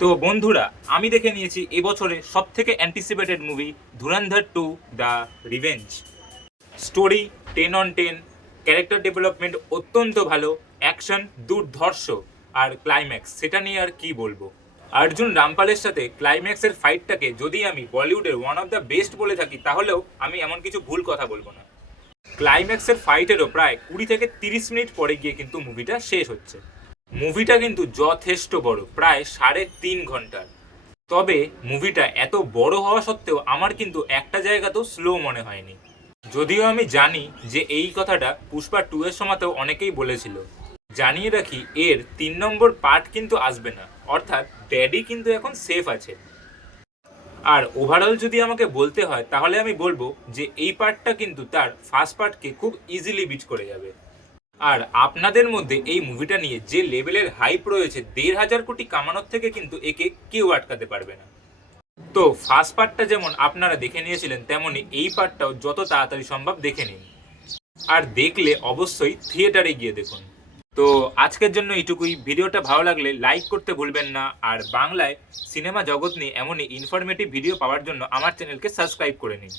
তো বন্ধুরা, আমি দেখে নিয়েছি এবছরে সব থেকে anticipated movie Dhurandhar 2 the revenge. Story 10/10, character development অত্যন্ত ভালো, অ্যাকশন দুর্ধর্ষ, আর ক্লাইম্যাক্স সেটা নিয়ে আর কি বলবো। অর্জুন রামপালের সাথে ক্লাইম্যাক্সের ফাইটটাকে যদি আমি বলিউডের ওয়ান অফ দ্য বেস্ট বলে থাকি, তাহলেও আমি এমন কিছু ভুল কথা বলবো না। ক্লাইম্যাক্সের ফাইটেরও প্রায় 20 থেকে 30 মিনিট পরে গিয়ে কিন্তু মুভিটা শেষ হচ্ছে। মুভিটা কিন্তু যথেষ্ট বড়, প্রায় 3.5 ঘন্টার। তবে মুভিটা এত বড় হওয়া সত্ত্বেও আমার কিন্তু একটা জায়গাতেও স্লো মনে হয়নি। যদিও আমি জানি যে এই কথাটা পুষ্পা 2 এর সময়তেও অনেকেই বলেছিল। জানিয়ে রাখি, এর 3 নম্বর পার্ট কিন্তু আসবে না, অর্থাৎ ড্যাডি কিন্তু এখন সেফ আছে। আর ওভারঅল যদি আমাকে বলতে হয়, তাহলে আমি বলবো যে এই পার্টটা কিন্তু তার ফার্স্ট পার্টকে খুব ইজিলি বিট করে যাবে। আর আপনাদের মধ্যে এই মুভিটা নিয়ে যে লেভেলের হাইপ রয়েছে, 1,500 কোটি কামানোর থেকে কিন্তু একে কেউ আটকাতে পারবে না। তো ফার্স্ট পার্টটা যেমন আপনারা দেখে নিয়েছিলেন, তেমনই এই পার্টটাও যত তাড়াতাড়ি সম্ভব দেখে নিন। আর দেখলে অবশ্যই থিয়েটারে গিয়ে দেখুন। তো আজকের জন্য এইটুকুই। ভিডিওটা ভালো লাগলে লাইক করতে ভুলবেন না। আর বাংলায় সিনেমা জগৎ নিয়ে এমনই ইনফরমেটিভ ভিডিও পাওয়ার জন্য আমার চ্যানেলকে সাবস্ক্রাইব করে নিন।